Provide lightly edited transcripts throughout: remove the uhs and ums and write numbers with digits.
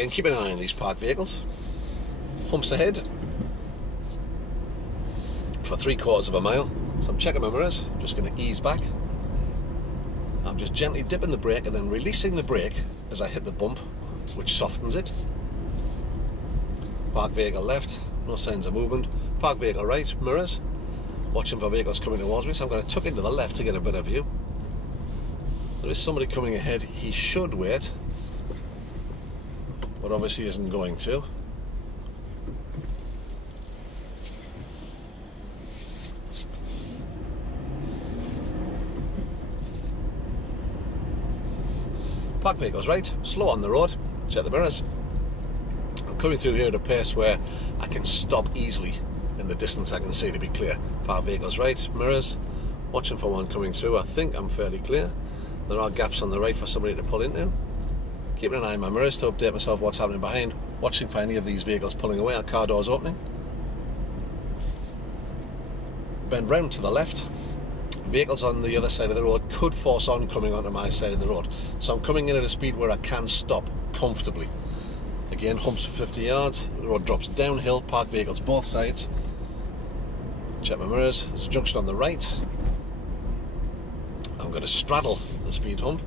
Again, keep an eye on these parked vehicles. Humps ahead for 3/4 of a mile. So I'm checking my mirrors, just going to ease back. I'm just gently dipping the brake and then releasing the brake as I hit the bump, which softens it. Park vehicle left, no signs of movement. Park vehicle right, mirrors, watching for vehicles coming towards me, so I'm going to tuck into the left to get a better view. There is somebody coming ahead, he should wait, but obviously isn't going to. Park vehicles right, slow on the road, check the mirrors. I'm coming through here at a pace where I can stop easily in the distance I can see, to be clear. Park vehicles right, mirrors, watching for one coming through. I think I'm fairly clear. There are gaps on the right for somebody to pull into. Keeping an eye on my mirrors to update myself what's happening behind, watching for any of these vehicles pulling away or car doors opening. Bend round to the left. Vehicles on the other side of the road could force on coming onto my side of the road, so I'm coming in at a speed where I can stop comfortably. Again, humps for 50 yards, the road drops downhill, park vehicles both sides. Check my mirrors, there's a junction on the right. I'm going to straddle the speed hump,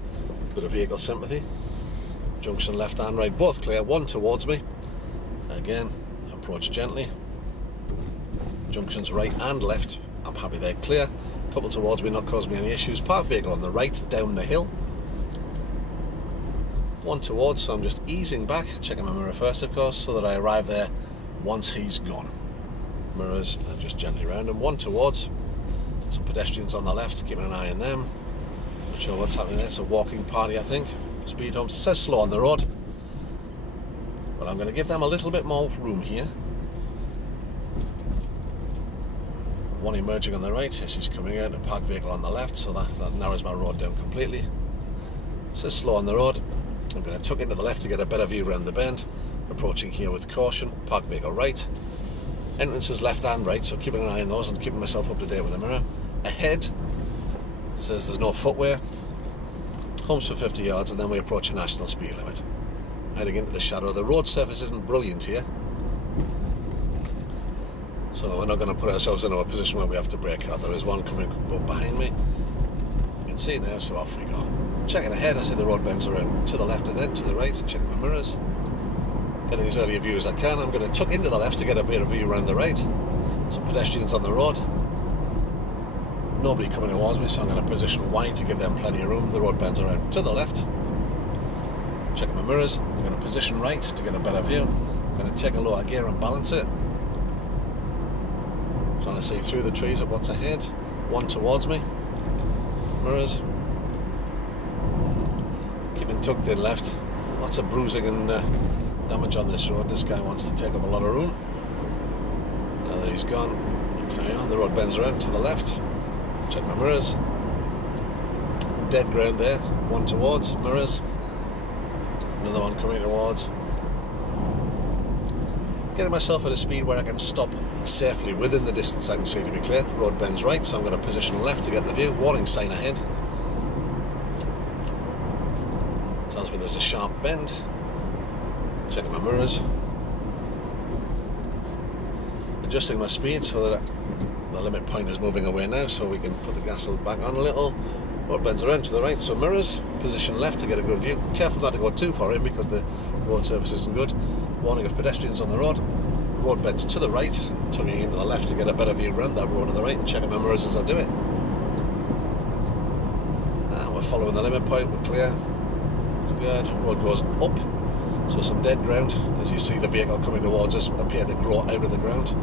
bit of vehicle sympathy. Junction left and right, both clear, one towards me. Again, approach gently. Junctions right and left, I'm happy they're clear. Couple towards me, not causing me any issues. Park vehicle on the right, down the hill. One towards, so I'm just easing back, checking my mirror first, of course, so that I arrive there once he's gone. Mirrors, and just gently round him. One towards. Some pedestrians on the left, keeping an eye on them. Not sure what's happening there. It's a walking party, I think. Speed humps, says slow on the road. But I'm going to give them a little bit more room here. One emerging on the right, yes, he's coming out, a parked vehicle on the left, so that narrows my road down completely. It says slow on the road. I'm going to tuck into the left to get a better view around the bend. Approaching here with caution, parked vehicle right. Entrances left and right, so keeping an eye on those and keeping myself up to date with the mirror. Ahead, it says there's no footway. Humps for 50 yards, and then we approach a national speed limit. Heading into the shadow. The road surface isn't brilliant here, so we're not going to put ourselves into a position where we have to brake hard. There is one coming up behind me. You can see now, so off we go. Checking ahead, I see the road bends around to the left and then to the right. Checking my mirrors. Getting as early a view as I can. I'm going to tuck into the left to get a better view around the right. Some pedestrians on the road. Nobody coming towards me, so I'm going to position wide to give them plenty of room. The road bends around to the left. Checking my mirrors. I'm going to position right to get a better view. I'm going to take a lower gear and balance it. Trying to see through the trees at what's ahead. One towards me. Mirrors. Keeping tucked in left. Lots of bruising and damage on this road. This guy wants to take up a lot of room. Now that he's gone, carry on. The road bends around to the left. Check my mirrors. Dead ground there. One towards. Mirrors. Another one coming towards. Getting myself at a speed where I can stop safely within the distance I can see, to be clear. Road bends right, so I'm going to position left to get the view. Warning sign ahead. Tells me there's a sharp bend. Checking my mirrors. Adjusting my speed so that the limit point is moving away now, so we can put the gas back on a little. Road bends around to the right, so mirrors. Position left to get a good view. Careful not to go too far in because the road surface isn't good. Warning of pedestrians on the road. Road bends to the right, tucking into the left to get a better view around that road to the right, and checking my mirrors as I do it. And we're following the limit point, we're clear. It's good. Road goes up, so some dead ground. As you see, the vehicle coming towards us appear to grow out of the ground.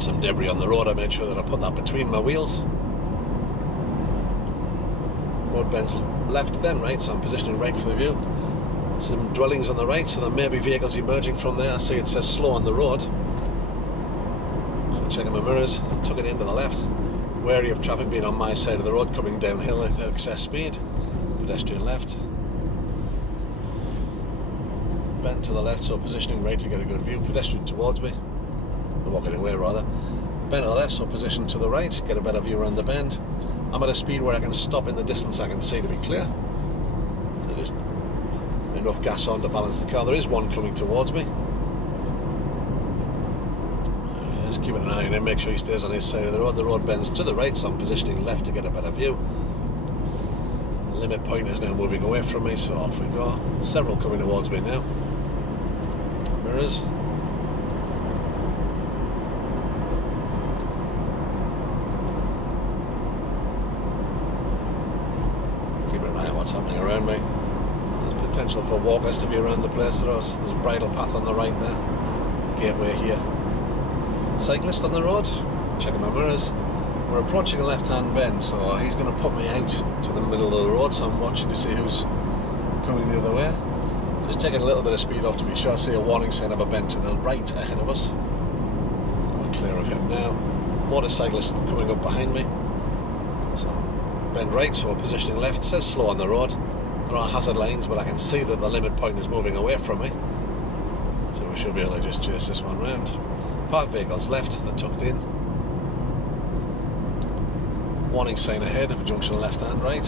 Some debris on the road, I made sure that I put that between my wheels. Road bends left then right, so I'm positioning right for the view. Some dwellings on the right, so there may be vehicles emerging from there. I see it says slow on the road. So checking my mirrors, tucking into the left. Wary of traffic being on my side of the road, coming downhill at excess speed. Pedestrian left. Bend to the left, so positioning right to get a good view. Pedestrian towards me. Walking away rather. Bend to the left, so position to the right, get a better view around the bend. I'm at a speed where I can stop in the distance I can see, to be clear. So just enough gas on to balance the car. There is one coming towards me. Just keeping an eye on him, make sure he stays on his side of the road. The road bends to the right, so I'm positioning left to get a better view. The limit point is now moving away from me, so off we go. Several coming towards me now. Mirrors. Keeping an eye on what's happening around me. There's potential for walkers to be around the place. There's a bridle path on the right there. Gateway here. Cyclist on the road. Checking my mirrors. We're approaching a left-hand bend, so he's going to put me out to the middle of the road, so I'm watching to see who's coming the other way. Just taking a little bit of speed off to be sure. I see a warning sign of a bend to the right ahead of us. We're clear of him now. Motorcyclist coming up behind me. So bend right, so we're positioning left. It says slow on the road. There are hazard lines, but I can see that the limit point is moving away from me. So we should be able to just chase this one round. Parked vehicles left, they're tucked in. Warning sign ahead of a junction left and right.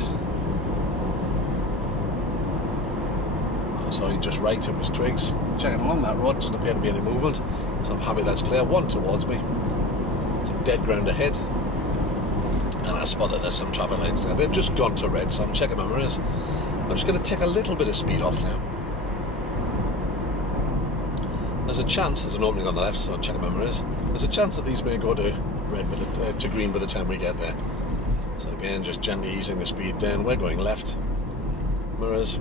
Oh, sorry, just right, it was twigs. Checking along that road, doesn't appear to be any movement, so I'm happy that's clear. One towards me. Some dead ground ahead. And I spot that there's some traffic lights there. They've just gone to red, so I'm checking my mirrors. I'm just going to take a little bit of speed off now. There's a chance, there's an opening on the left, so I'm checking my mirrors. There's a chance that these may go to red to green by the time we get there. So again, just gently easing the speed down. We're going left. Mirrors.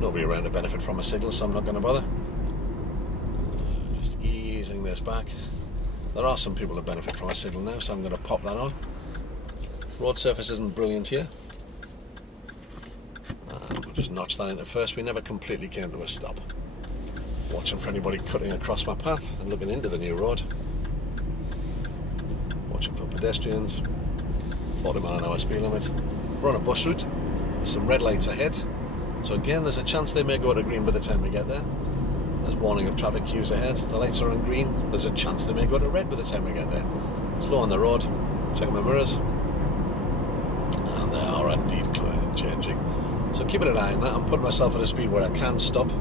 Nobody around to benefit from a signal, so I'm not going to bother. Just easing this back. There are some people that benefit from a signal now, so I'm going to pop that on. Road surface isn't brilliant here. And we'll just notch that into first. We never completely came to a stop. Watching for anybody cutting across my path and looking into the new road. Watching for pedestrians. 40 mile an hour speed limit. We're on a bus route. There's some red lights ahead. So again, there's a chance they may go to green by the time we get there. There's warning of traffic queues ahead. The lights are on green. There's a chance they may go to red by the time we get there. Slow on the road. Checking my mirrors. And they are indeed changing. So keeping an eye on that. I'm putting myself at a speed where I can stop.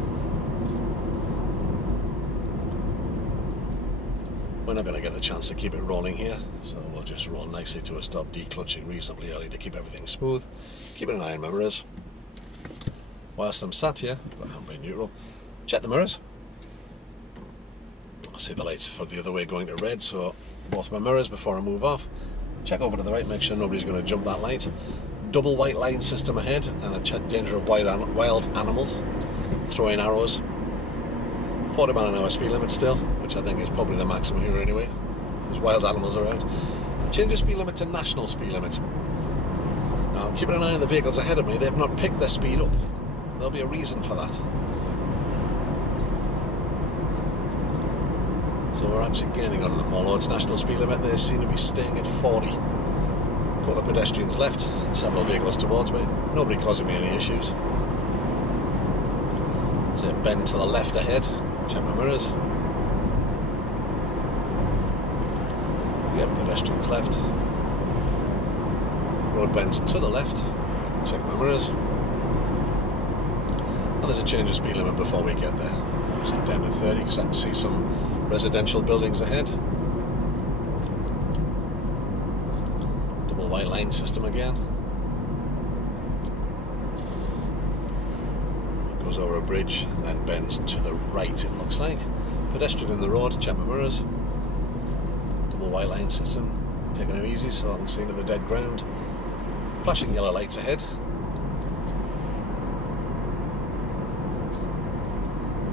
We're not going to get the chance to keep it rolling here, so we'll just roll nicely to a stop, declutching reasonably early to keep everything smooth. Keeping an eye on my mirrors. Whilst I'm sat here, I'm being neutral, check the mirrors. I see the lights for the other way going to red, so both my mirrors before I move off. Check over to the right, make sure nobody's going to jump that light. Double white line system ahead, and a danger of wild animals throwing arrows. 40 mile an hour speed limit still, which I think is probably the maximum here anyway. There's wild animals around. Change the speed limit to national speed limit. Now I'm keeping an eye on the vehicles ahead of me. They've not picked their speed up. There'll be a reason for that. So we're actually gaining on them, although it's national speed limit. They seem to be staying at 40. A couple of pedestrians left, several vehicles towards me. Nobody causing me any issues. So a bend to the left ahead. Check my mirrors. Yep, pedestrians left. Road bends to the left. Check my mirrors. And there's a change of speed limit before we get there. So down to 30 because I can see some residential buildings ahead. Double white line system again. Goes over a bridge and then bends to the right, it looks like. Pedestrian in the road, check my mirrors. Double white line system, taking it easy so I can see into the dead ground. Flashing yellow lights ahead.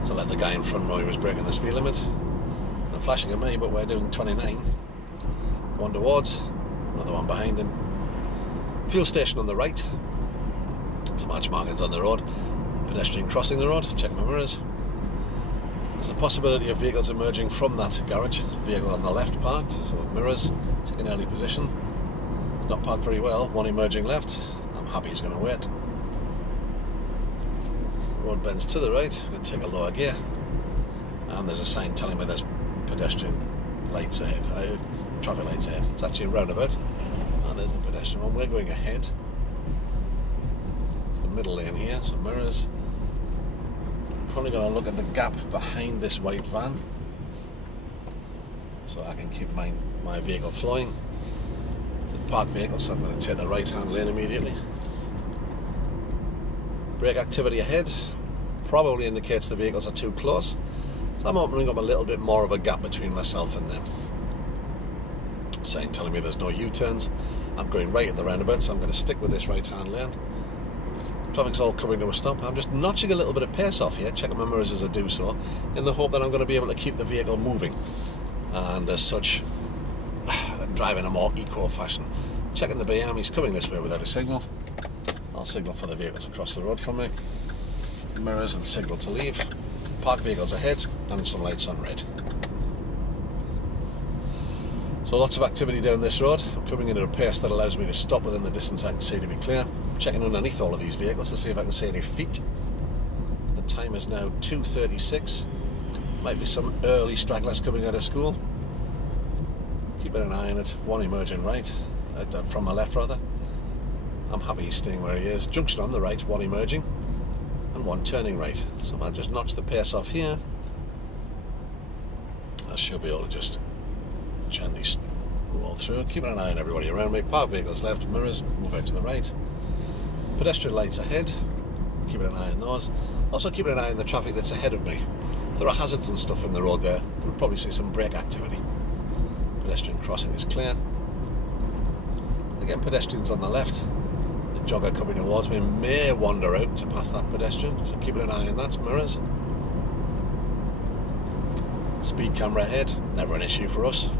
So let the guy in front know he was breaking the speed limit. Not flashing at me, but we're doing 29. One towards, another one behind him. Fuel station on the right. Some hatch markings on the road. Pedestrian crossing the road, check my mirrors. There's a possibility of vehicles emerging from that garage. Vehicle on the left parked, so mirrors, take an early position. It's not parked very well, one emerging left. I'm happy he's going to wait. Road bends to the right, I'm going to take a lower gear. And there's a sign telling me there's pedestrian lights ahead, traffic lights ahead. It's actually a roundabout. And there's the pedestrian one, we're going ahead. It's the middle lane here, so mirrors. Probably going to look at the gap behind this white van so I can keep my vehicle flowing. The parked vehicle, so I'm going to take the right hand lane immediately. Brake activity ahead probably indicates the vehicles are too close, so I'm opening up a little bit more of a gap between myself and them. Sign telling me there's no U-turns. I'm going right at the roundabout, so I'm going to stick with this right hand lane. Traffic's all coming to a stop. I'm just notching a little bit of pace off here, checking my mirrors as I do so, in the hope that I'm going to be able to keep the vehicle moving, and as such drive in a more eco fashion. Checking the BM, he's coming this way without a signal. I'll signal for the vehicles across the road from me. Mirrors and signal to leave. Parked vehicles ahead and some lights on red. So lots of activity down this road. I'm coming in at a pace that allows me to stop within the distance I can see to be clear. I'm checking underneath all of these vehicles to see if I can see any feet. The time is now 2:36. Might be some early stragglers coming out of school. Keeping an eye on it. One emerging right, from my left rather. I'm happy he's staying where he is. Junction on the right, one emerging, and one turning right. So if I just notch the pace off here, I should be able to just gently roll through, keeping an eye on everybody around me. Parked vehicles left, mirrors move out to the right. Pedestrian lights ahead, keeping an eye on those. Also keeping an eye on the traffic that's ahead of me. If there are hazards and stuff in the road there, we'll probably see some brake activity. Pedestrian crossing is clear. Again, pedestrians on the left. The jogger coming towards me may wander out to pass that pedestrian, so keeping an eye on that. Mirrors. Speed camera ahead, never an issue for us.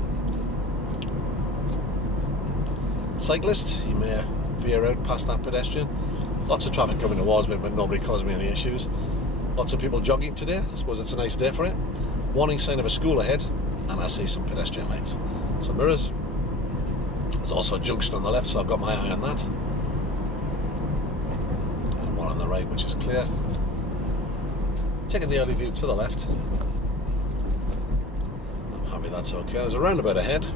Cyclist, he may veer out past that pedestrian. Lots of traffic coming towards me, but nobody causing me any issues. Lots of people jogging today. I suppose it's a nice day for it. Warning sign of a school ahead, and I see some pedestrian lights. So mirrors. There's also a junction on the left, so I've got my eye on that. And one on the right, which is clear. Taking the early view to the left. I'm happy that's okay. There's a roundabout ahead.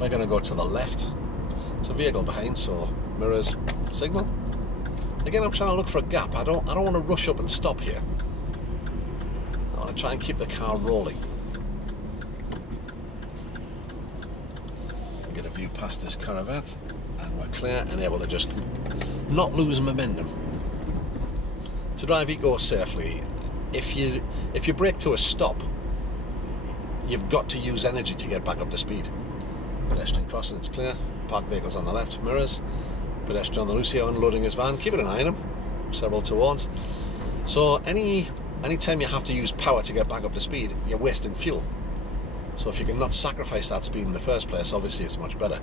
We're going to go to the left. It's a vehicle behind, so mirrors, signal. Again, I'm trying to look for a gap. I don't want to rush up and stop here. I want to try and keep the car rolling. Get a view past this caravan, and we're clear and able to just not lose momentum. To drive eco safely, if you brake to a stop, you've got to use energy to get back up to speed. Pedestrian crossing, it's clear. Parked vehicles on the left, mirrors. Pedestrian on the loose here unloading his van, keeping an eye on him. Several towards. So any time you have to use power to get back up to speed, you're wasting fuel. So if you can not sacrifice that speed in the first place, obviously it's much better.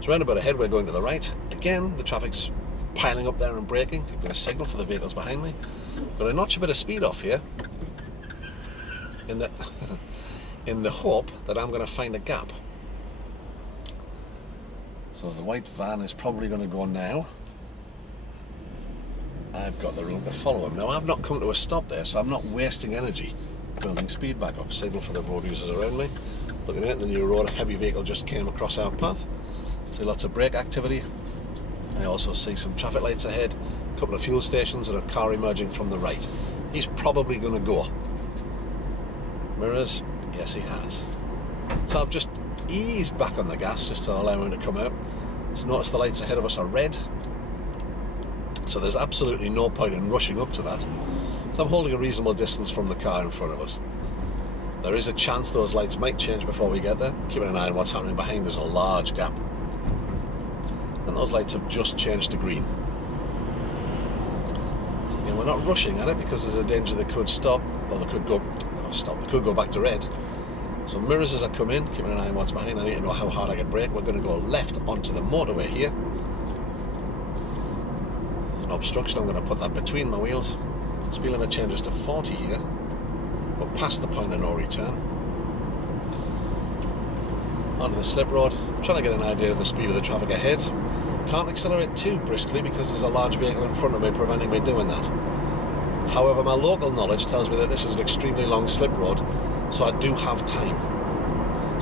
So roundabout ahead, we're going to the right. Again, the traffic's piling up there and braking. I'm going to signal for the vehicles behind me. But I notch a bit of speed off here in the hope that I'm going to find a gap. So the white van is probably going to go now. I've got the room to follow him. Now, I've not come to a stop there, so I'm not wasting energy building speed back up. Signal for the road users around me. Looking at the new road, a heavy vehicle just came across our path. See lots of brake activity. I also see some traffic lights ahead, a couple of fuel stations, and a car emerging from the right. He's probably going to go. Mirrors, yes he has. So I've just eased back on the gas just to allow him to come out. So notice the lights ahead of us are red. So there's absolutely no point in rushing up to that. So I'm holding a reasonable distance from the car in front of us. There is a chance those lights might change before we get there. Keeping an eye on what's happening behind, there's a large gap. And those lights have just changed to green. So again, we're not rushing at it because there's a danger they could stop, or they could go, they could go back to red. So mirrors as I come in, keeping an eye on what's behind. I need to know how hard I can brake. We're going to go left onto the motorway here. There's an obstruction, I'm going to put that between my wheels. Speed limit changes to 40 here. We're past the point of no return. Onto the slip road. I'm trying to get an idea of the speed of the traffic ahead. Can't accelerate too briskly because there's a large vehicle in front of me preventing me doing that. However, my local knowledge tells me that this is an extremely long slip road, so I do have time.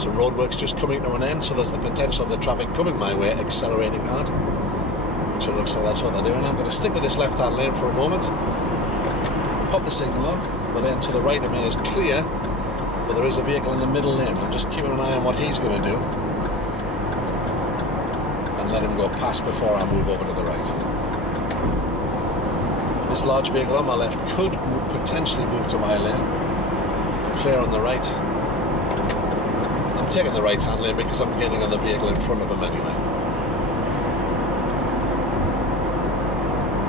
So roadwork's just coming to an end, so there's the potential of the traffic coming my way accelerating hard, which it looks like that's what they're doing. I'm going to stick with this left-hand lane for a moment, pop the signal on, The lane to the right of me is clear, but there is a vehicle in the middle lane. I'm just keeping an eye on what he's going to do and let him go past before I move over to the right. This large vehicle on my left could potentially move to my lane. I'm clear on the right. I'm taking the right-hand lane because I'm gaining on the vehicle in front of him anyway.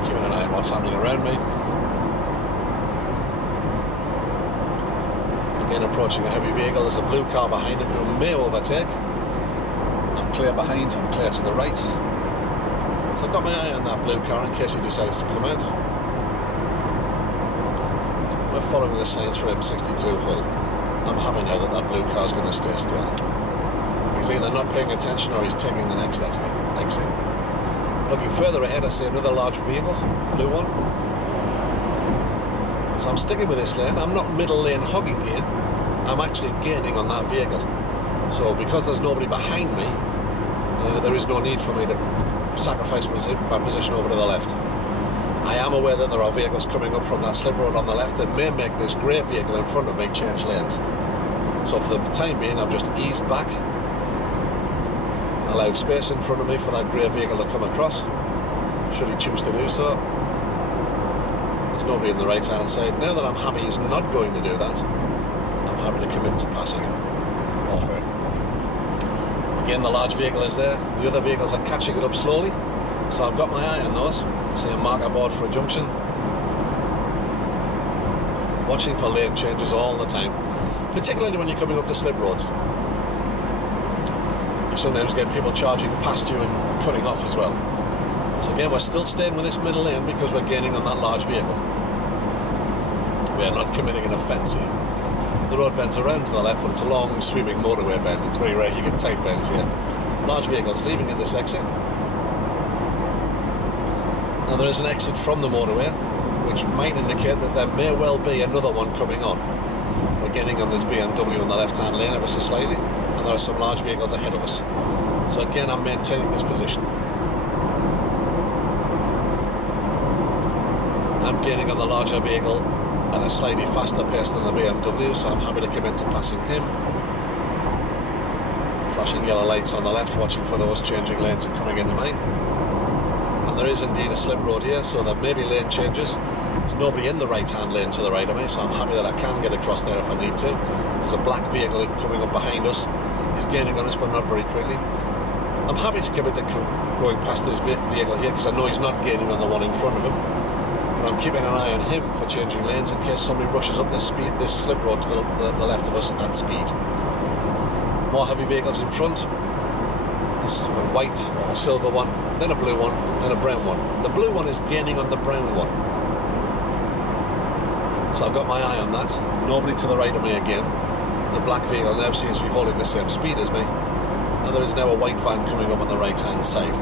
Keeping an eye on what's happening around me. Again, approaching a heavy vehicle. There's a blue car behind him who may overtake. I'm clear behind, I'm clear to the right. So I've got my eye on that blue car in case he decides to come out. We're following the signs for M62 Hull. I'm happy now that that blue car's going to stay still. He's either not paying attention or he's taking the next exit. Looking further ahead, I see another large vehicle, blue one. So I'm sticking with this lane. I'm not middle lane hogging here. I'm actually gaining on that vehicle. So because there's nobody behind me, there is no need for me to sacrifice my position over to the left. I am aware that there are vehicles coming up from that slip road on the left that may make this grey vehicle in front of me change lanes. So for the time being, I've just eased back, allowed space in front of me for that grey vehicle to come across, should he choose to do so. There's nobody in the right-hand side. Now that I'm happy he's not going to do that, I'm happy to commit to passing him, or her. Again, the large vehicle is there. The other vehicles are catching it up slowly, so I've got my eye on those. I see a marker board for a junction. Watching for lane changes all the time, particularly when you're coming up to slip roads. You sometimes get people charging past you and cutting off as well. So again, we're still staying with this middle lane because we're gaining on that large vehicle. We're not committing an offence here. The road bends around to the left, but it's a long, sweeping motorway bend. It's very rare you get tight bends here. Large vehicles leaving at this exit. Now there is an exit from the motorway, which might indicate that there may well be another one coming on. We're getting on this BMW in the left-hand lane ever so slightly, and there are some large vehicles ahead of us. So again, I'm maintaining this position. I'm gaining on the larger vehicle at a slightly faster pace than the BMW, so I'm happy to commit to passing him. Flashing yellow lights on the left, watching for those changing lanes and coming into mine. And there is indeed a slip road here, so there may be lane changes. There's nobody in the right-hand lane to the right of me, so I'm happy that I can get across there if I need to. There's a black vehicle coming up behind us. He's gaining on us, but not very quickly. I'm happy to commit to going past this vehicle here because I know he's not gaining on the one in front of him. But I'm keeping an eye on him for changing lanes in case somebody rushes up this slip road to the left of us at speed. More heavy vehicles in front. This white or silver one, then a blue one, then a brown one. The blue one is gaining on the brown one. So I've got my eye on that. Nobody to the right of me again. The black vehicle now seems to be holding the same speed as me. And there is now a white van coming up on the right-hand side.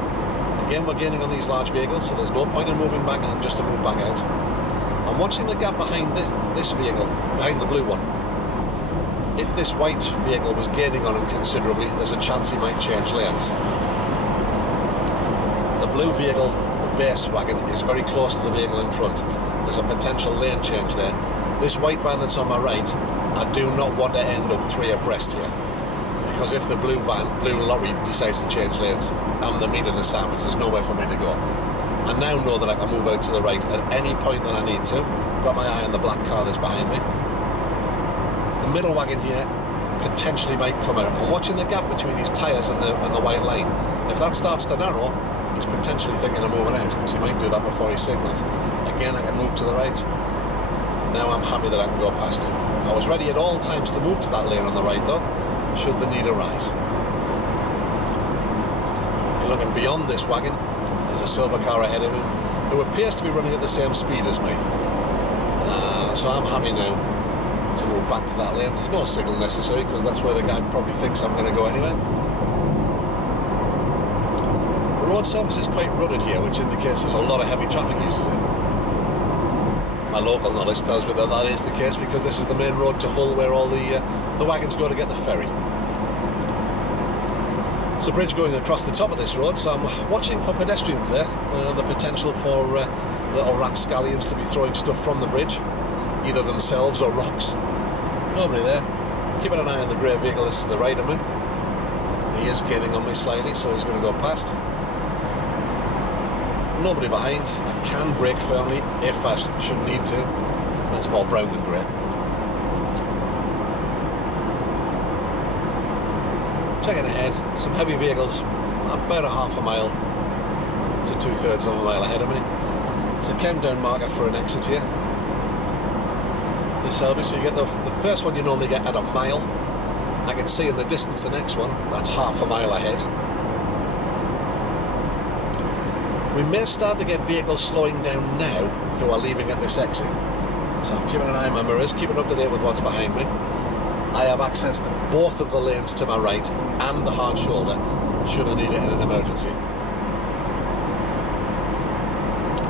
Again, we're gaining on these large vehicles, so there's no point in moving back in just to move back out. I'm watching the gap behind this vehicle, behind the blue one. If this white vehicle was gaining on him considerably, there's a chance he might change lanes. The blue vehicle, the base wagon, is very close to the vehicle in front. There's a potential lane change there. This white van that's on my right, I do not want to end up three abreast here. Because if the blue lorry decides to change lanes, I'm the meat of the sandwich, there's nowhere for me to go. I now know that I can move out to the right at any point that I need to. Got my eye on the black car that's behind me. The middle wagon here potentially might come out. I'm watching the gap between his tyres and the white line. If that starts to narrow, he's potentially thinking of moving out, because he might do that before he signals. Again, I can move to the right. Now I'm happy that I can go past him. I was ready at all times to move to that lane on the right though, should the need arise. You're looking beyond this wagon. There's a silver car ahead of him who appears to be running at the same speed as me. So I'm happy now to move back to that lane. There's no signal necessary because that's where the guy probably thinks I'm going to go anyway. The road surface is quite rutted here, which indicates there's a lot of heavy traffic users in. My local knowledge tells me that that is the case because this is the main road to Hull where all the wagons go to get the ferry. There's a bridge going across the top of this road, so I'm watching for pedestrians there. The potential for little rapscallions to be throwing stuff from the bridge. either themselves or rocks. Nobody there. Keeping an eye on the grey vehicle that's to the right of me. He is gaining on me slightly, so he's going to go past. Nobody behind. I can brake firmly if I should need to. That's more brown than grey. Checking ahead, some heavy vehicles about a half a mile to 2/3 of a mile ahead of me. It's a countdown marker for an exit here. So you get the first one you normally get at a mile. I can see in the distance the next one, that's half a mile ahead. We may start to get vehicles slowing down now who are leaving at this exit. So I'm keeping an eye on my mirrors, keeping up to date with what's behind me. I have access to both of the lanes to my right and the hard shoulder should I need it in an emergency.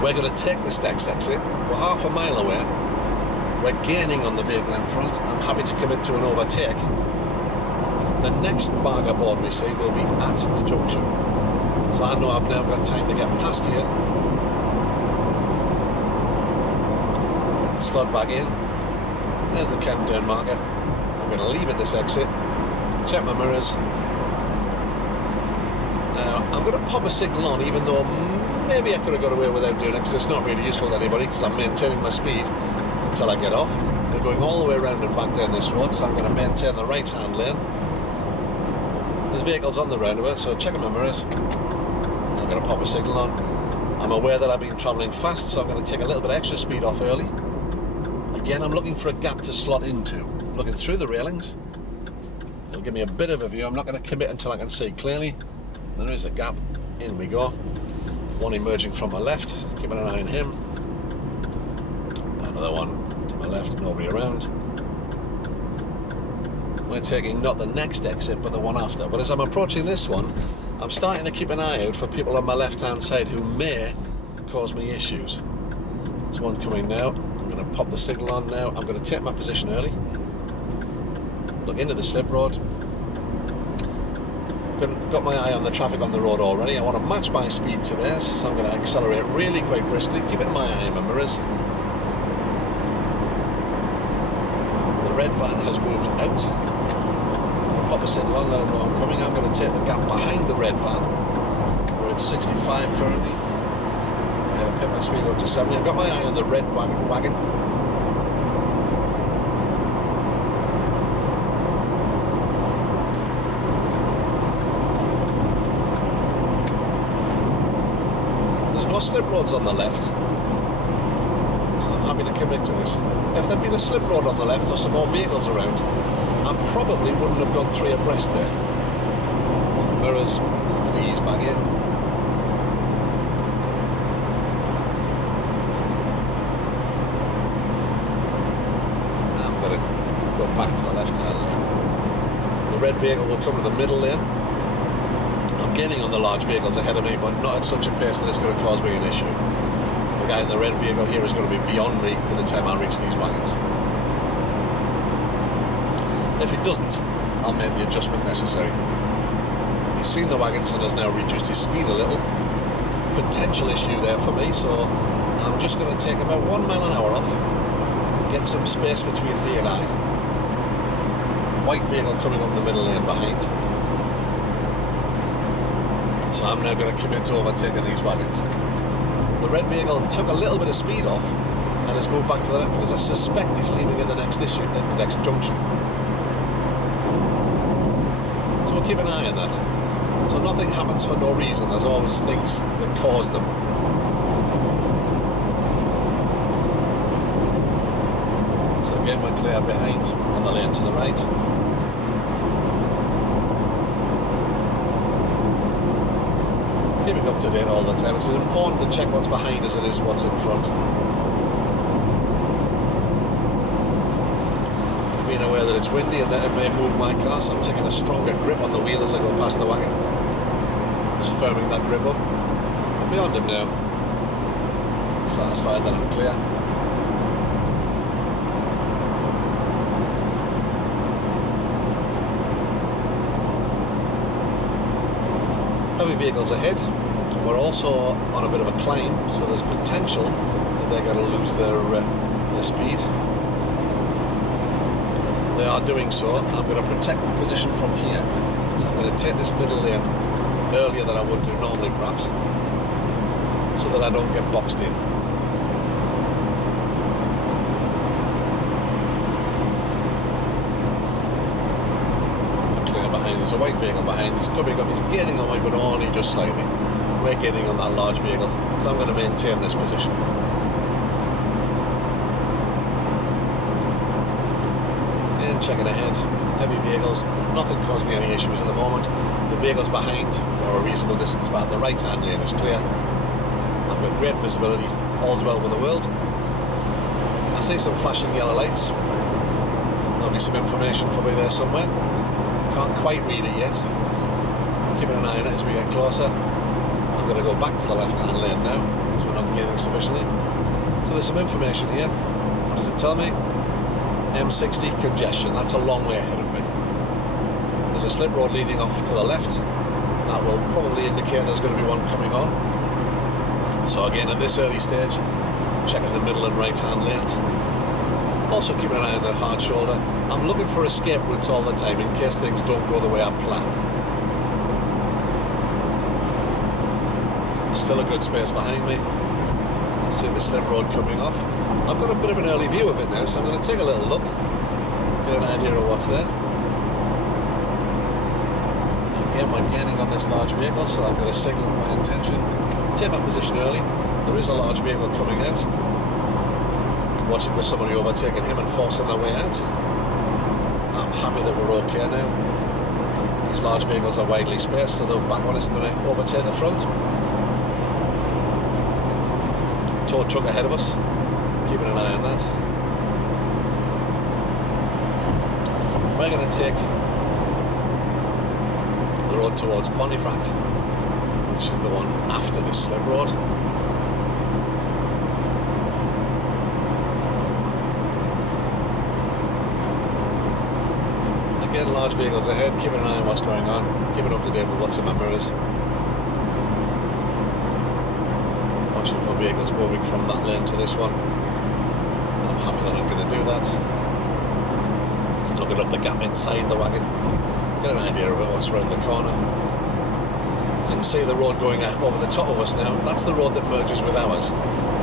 We're going to take this next exit. We're half a mile away. We're gaining on the vehicle in front. I'm happy to commit to an overtake. The next marker board we see will be at the junction. So I know I've now got time to get past here. Slot back in. There's the countdown marker. I'm going to leave at this exit. Check my mirrors. Now, I'm going to pop a signal on, even though maybe I could have got away without doing it, because it's not really useful to anybody, because I'm maintaining my speed until I get off. We're going all the way around and back down this road, so I'm going to maintain the right-hand lane. There's vehicles on the roundabout, so checking my mirrors. I'm going to pop a signal on. I'm aware that I've been travelling fast, so I'm going to take a little bit extra speed off early. Again, I'm looking for a gap to slot into. Looking through the railings. It'll give me a bit of a view. I'm not going to commit until I can see clearly. There is a gap. In we go. One emerging from my left. Keeping an eye on him. Another one to my left. Nobody around. We're taking not the next exit, but the one after. But as I'm approaching this one, I'm starting to keep an eye out for people on my left-hand side who may cause me issues. There's one coming now. I'm going to pop the signal on now. I'm going to take my position early. Look into the slip road. Got my eye on the traffic on the road already. I want to match my speed to theirs, so I'm going to accelerate really quite briskly, keeping my eye on my mirrors. The red van has moved out. I'll pop a signal on, let them know I'm coming. I'm going to take the gap behind the red van. We're at 65 currently. I'm going to pick my speed up to 70. I've got my eye on the red wagon. No slip roads on the left, so I'm happy to commit to this. If there'd been a slip road on the left or some more vehicles around, I probably wouldn't have gone 3 abreast there. So mirrors, I'm going to ease back in. I'm going to go back to the left-hand lane. The red vehicle will come to the middle lane. I'm gaining on the large vehicles ahead of me, but not at such a pace that it's going to cause me an issue. The guy in the red vehicle here is going to be beyond me by the time I reach these wagons. If he doesn't, I'll make the adjustment necessary. He's seen the wagons and has now reduced his speed a little. Potential issue there for me, so I'm just going to take about 1 mile an hour off, get some space between he and I. White vehicle coming up the middle lane behind. So I'm now going to commit to overtaking these wagons. The red vehicle took a little bit of speed off and has moved back to the left because I suspect he's leaving at the next junction. So we'll keep an eye on that. So nothing happens for no reason. There's always things that cause them. So again, we're clear behind on the lane to the right. Keeping up to date all the time. It's important to check what's behind as it is what's in front. Being aware that it's windy and that it may move my car, so I'm taking a stronger grip on the wheel as I go past the wagon. Just firming that grip up. I'm beyond him now. Satisfied that I'm clear. Heavy vehicles ahead. We're also on a bit of a climb, so there's potential that they're going to lose their speed. they are doing so, I'm going to protect my position from here. So I'm going to take this middle lane earlier than I would do normally perhaps, so that I don't get boxed in. Clear behind, there's a white vehicle behind, he's coming up, he's gaining on me but only just slightly. We're gaining on that large vehicle, so I'm going to maintain this position. And checking ahead, heavy vehicles, nothing caused me any issues at the moment. The vehicles behind are a reasonable distance back, the right hand lane is clear. I've got great visibility, all's well with the world. I see some flashing yellow lights, there'll be some information for me there somewhere. Can't quite read it yet, keeping an eye on it as we get closer. I'm going to go back to the left-hand lane now because we're not gaining sufficiently. So there's some information here. What does it tell me? M60 congestion. That's a long way ahead of me. There's a slip road leading off to the left. That will probably indicate there's going to be one coming on. So again, at this early stage, checking the middle and right-hand lanes. Also keeping an eye on the hard shoulder. I'm looking for escape routes all the time in case things don't go the way I plan. Still a good space behind me. I see the slip road coming off. I've got a bit of an early view of it now, so I'm going to take a little look, get an idea of what's there. Again, we're gaining on this large vehicle, so I'm going to signal my intention. Take my position early. There is a large vehicle coming out. Watching for somebody overtaking him and forcing their way out. I'm happy that we're okay now. These large vehicles are widely spaced, so the back one isn't going to overtake the front. Tow truck ahead of us, keeping an eye on that. We're going to take the road towards Pontefract, which is the one after this slip road. Again, large vehicles ahead, keeping an eye on what's going on, keeping up to date with what's in my mirrors. For vehicles moving from that lane to this one. I'm happy that I'm going to do that. Looking up the gap inside the wagon, get an idea about what's around the corner. You can see the road going over the top of us now. That's the road that merges with ours.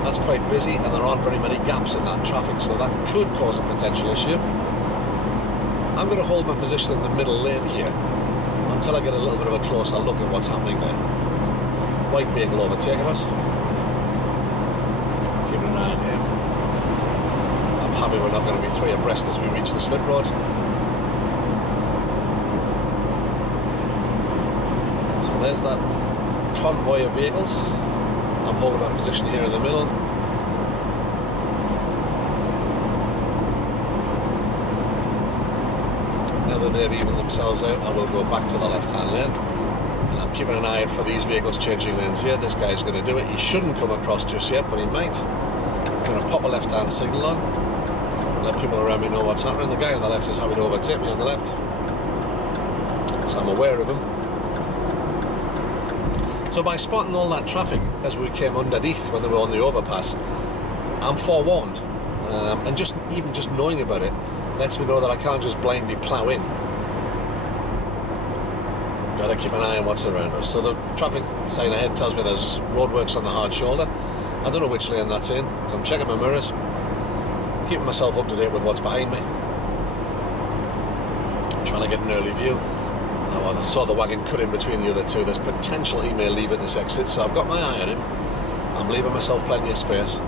That's quite busy and there aren't very many gaps in that traffic, so that could cause a potential issue. I'm going to hold my position in the middle lane here until I get a little bit of a closer look at what's happening there. White vehicle overtaking us. Keeping an eye on him. I'm happy we're not going to be three abreast as we reach the slip road. So there's that convoy of vehicles. I'm holding my position here in the middle. Now that they've evened themselves out, I will go back to the left-hand lane. And I'm keeping an eye out for these vehicles changing lanes here. This guy's going to do it. He shouldn't come across just yet, but he might. I'm going to pop a left-hand signal on. Let people around me know what's happening. The guy on the left is happy to overtake me on the left. So I'm aware of him. So by spotting all that traffic as we came underneath when they were on the overpass, I'm forewarned. And even just knowing about it lets me know that I can't just blindly plough in. Got to keep an eye on what's around us. So the traffic sign ahead tells me there's roadworks on the hard shoulder. I don't know which lane that's in, so I'm checking my mirrors, keeping myself up to date with what's behind me, trying to get an early view. Oh, I saw the wagon cut in between the other two. There's potential he may leave at this exit, so I've got my eye on him. I'm leaving myself plenty of space.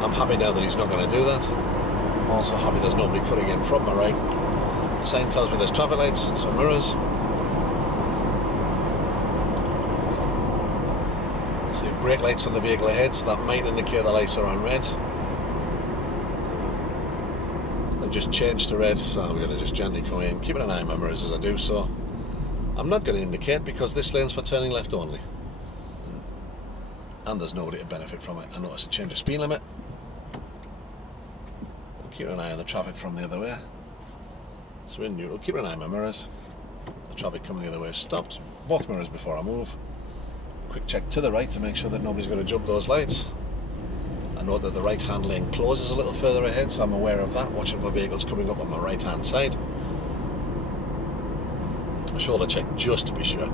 I'm happy now that he's not going to do that. I'm also happy there's nobody cutting in from my right. The sign tells me there's traffic lights, so mirrors. See brake lights on the vehicle ahead, so that might indicate the lights are on red. They've just changed to red, so I'm going to just gently come in, keeping an eye on my mirrors as I do so. I'm not going to indicate because this lane's for turning left only. And there's nobody to benefit from it. I noticed a change of speed limit. Keeping an eye on the traffic from the other way. So we're in neutral, keeping an eye on my mirrors. The traffic coming the other way is stopped. Both mirrors before I move. Quick check to the right to make sure that nobody's going to jump those lights. I know that the right hand lane closes a little further ahead, so I'm aware of that, watching for vehicles coming up on my right hand side. Shoulder check just to be sure.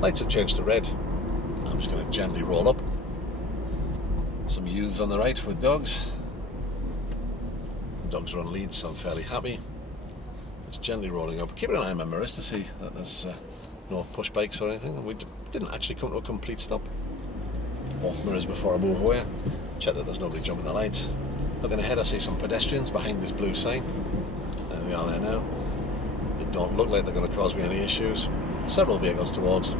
Lights have changed to red. I'm just going to gently roll up. Some youths on the right with dogs. The dogs are on leads, so I'm fairly happy. Just gently rolling up, keeping an eye on my mirrors to see that there's no push bikes or anything. We didn't actually come to a complete stop. Off mirrors before I move away. Check that there's nobody jumping the lights. Looking ahead, I see some pedestrians behind this blue sign. There they are there now. They don't look like they're going to cause me any issues. Several vehicles towards.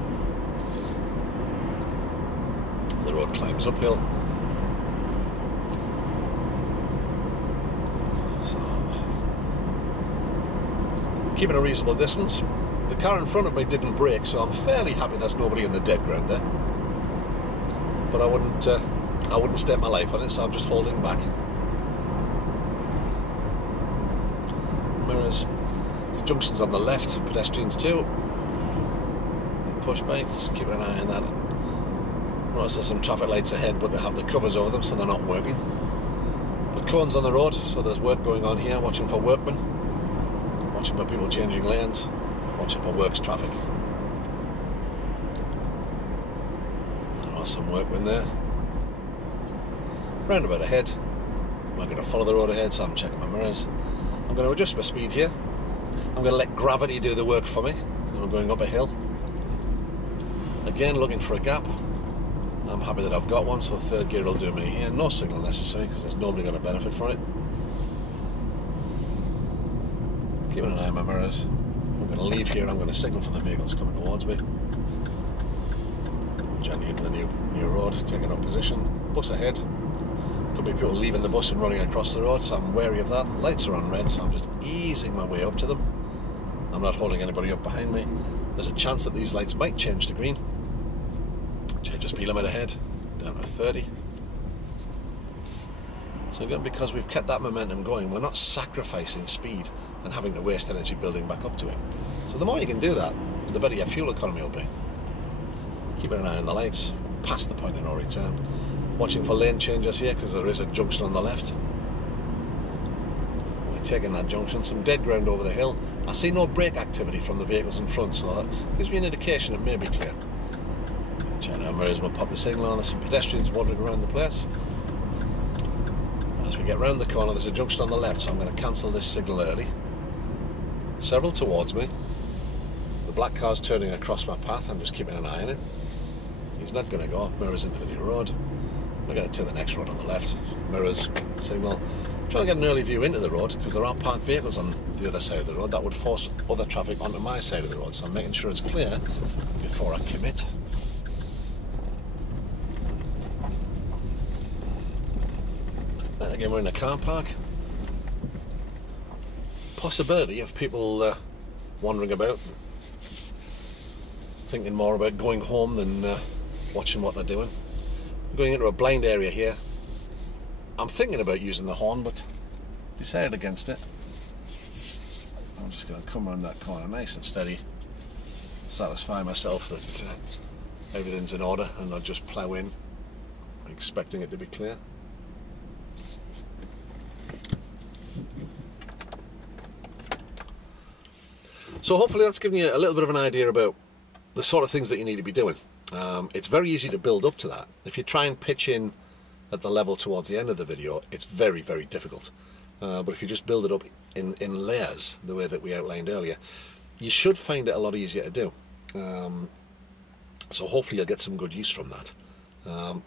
The road climbs uphill. So, keeping a reasonable distance. The car in front of me didn't brake, so I'm fairly happy there's nobody in the dead ground there. But I wouldn't stake my life on it, so I'm just holding back. Mirrors. Junctions on the left, pedestrians too. Push bikes, keeping an eye on that. Notice there's some traffic lights ahead, but they have the covers over them, so they're not working. But cones on the road, so there's work going on here. Watching for workmen, watching for people changing lanes, watching for works traffic. There's some workmen there. Roundabout ahead. I'm not going to follow the road ahead, so I'm checking my mirrors. I'm going to adjust my speed here. I'm going to let gravity do the work for me. I'm going up a hill. Again, looking for a gap. I'm happy that I've got one, so third gear will do me here. No signal necessary, because there's nobody going to benefit from it. Keeping an eye on my mirrors. I'm going to leave here. I'm going to signal for the vehicles coming towards me. Journey into the new road, taking up position. Bus ahead. Could be people leaving the bus and running across the road, so I'm wary of that. Lights are on red, so I'm just easing my way up to them. I'm not holding anybody up behind me. There's a chance that these lights might change to green. Change the speed limit ahead, down to 30. So again, because we've kept that momentum going, we're not sacrificing speed and having to waste energy building back up to it. So the more you can do that, the better your fuel economy will be. Keeping an eye on the lights, past the point of no return. Watching for lane changes here, because there is a junction on the left. We're taking that junction, some dead ground over the hill. I see no brake activity from the vehicles in front, so that gives me an indication it may be clear. Check out mirrors, we'll pop the signal on. There's some pedestrians wandering around the place. As we get round the corner, there's a junction on the left, so I'm going to cancel this signal early. Several towards me. The black car's turning across my path. I'm just keeping an eye on it. He's not going to go. Mirrors into the new road. We're going to the next road on the left. Mirrors, signal. Trying to get an early view into the road, because there are parked vehicles on the other side of the road that would force other traffic onto my side of the road, so I'm making sure it's clear before I commit. And again, we're in a car park. Possibility of people wandering about, thinking more about going home than watching what they're doing. I'm going into a blind area here. I'm thinking about using the horn, but decided against it. I'm just going to come around that corner nice and steady, satisfy myself that everything's in order, and not just plough in expecting it to be clear. So hopefully that's given you a little bit of an idea about the sort of things that you need to be doing. It's very easy to build up to that. If you try and pitch in at the level towards the end of the video, it's very, very difficult. But if you just build it up in layers, the way that we outlined earlier, you should find it a lot easier to do. So hopefully you'll get some good use from that.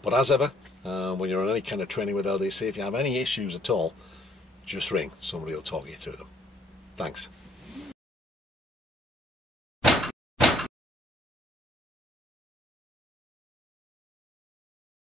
But as ever, when you're on any kind of training with LDC, if you have any issues at all, just ring. Somebody will talk you through them. Thanks.